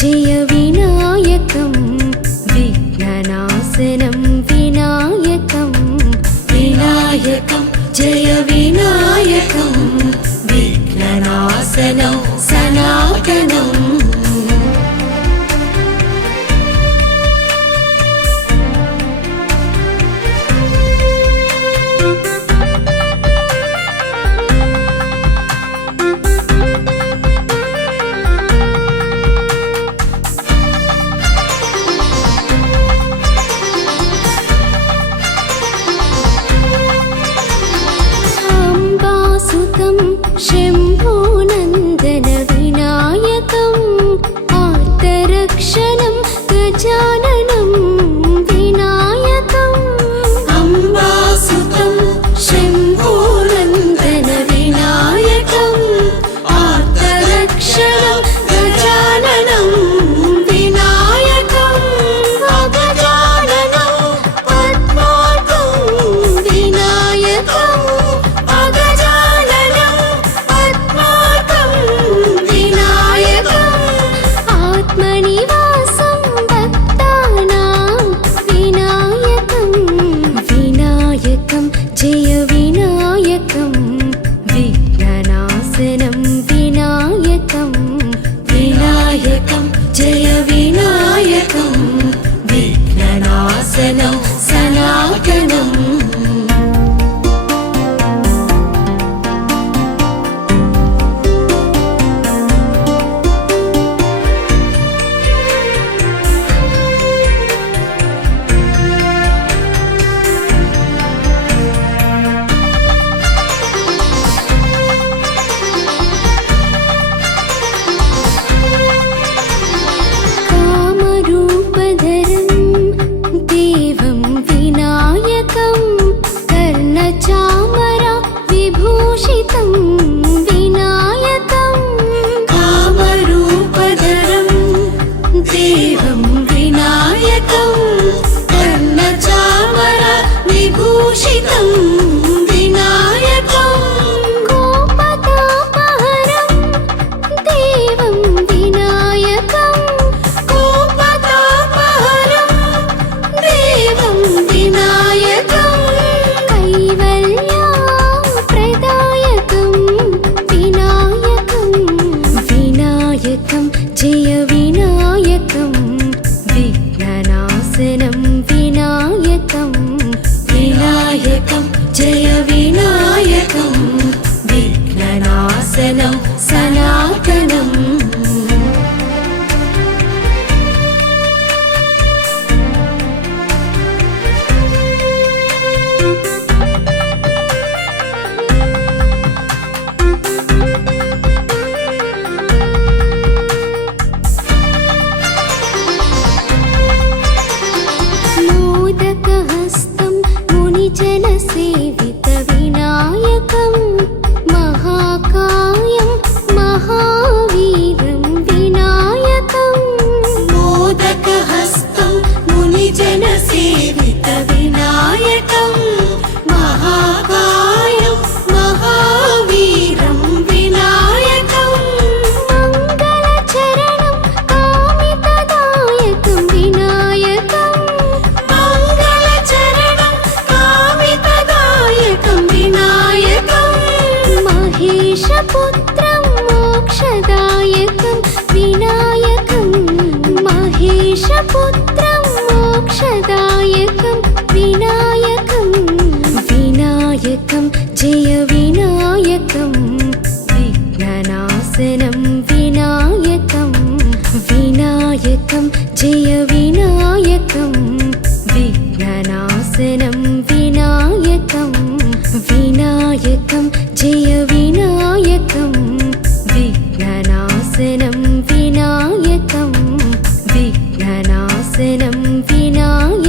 जय विनायकं विघ्ननाशनं विनायकं विनायकं जय विनायकं विघ्ननाशनं सनातनम् शम्भोनन्दन विनायकम् आर्तरक्षणं गजाननं विनायकम् अम्बासुतं शम्भोनन्दन विनायकम् आर्तरक्षणं गजाननं विनायकम् अगजाननं पद्मार्कं विनायकम् जय विनायकं विघ्ननाशनं विनायकं विनायकं जय विनायकं विघ्ननाशनं सनातनम् जय विनायकं विघ्ननाशनं विनायकं विनायकं जय विनायकं विघ्ननाशनं सनातनम् सेवित विनायकं महाकायं महावीरं विनायकं मोदकहस्तं मुनिजनसेवित विनायकं महाकायं महावीरं विनायकं मङ्गलचरणं कामितदायकं विनायकं महेशपुत्रं मोक्षदायकं विनायकं महेशपुत्रं मोक्षदायकं विनायकं विनायकं जय विनायकं विघ्ननाशनं विनायकं विनायकं जय विनायकं विघ्ननाशनं विनायकं विनायकं जय विनायकं विघ्ननाशनं विनायकं विघ्ननाशनं विनायकम्